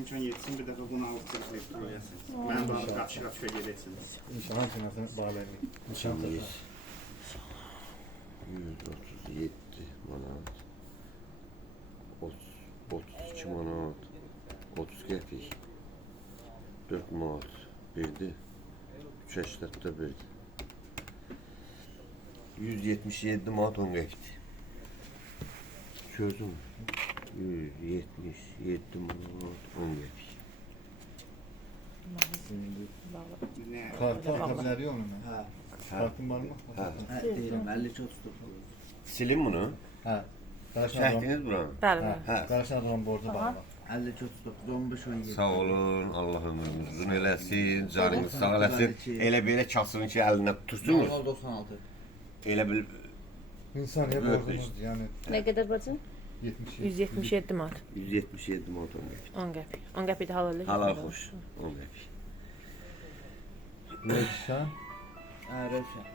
imkan yetsin bir dəfə bunu alıb çəkiləyəsin. Mən də alıp qapışa gedəksiniz. İnşallah sənəsin bağlayın. İnşallah. 137 manat. 32 manat. 30 qəpik. 4 manat. Verdi. 3.80'de verdi. 177 manat 10 qəpik. Sözüm. 177 manat 10 qəpik. Nə? Kartı atabilir yok mu? Ha. Kartın var mı? Ha. Ha, değilim. 50 çok tutup. Silin bunu. Ha. Çəkdiniz buranı. Bəli, Ha. bəli. Ha. Qarşıdan borcu var. 50 çok tutup. 15-17. Sağ olun, Allah ömrünüzü uzun eləsin, canınız sağ eləsin. Elə belə kasını ki əlinə tutursunuz. 96. Elə bil İnsaniye Böyle borcumuz yani Nə qədər bacım? 77. 177 manat. 177 manat 10 qəpik. 10 qəpik. 10 qəpik də halal. Halal xoş. 10 qəpik. Neyse. Ha, Rövşen.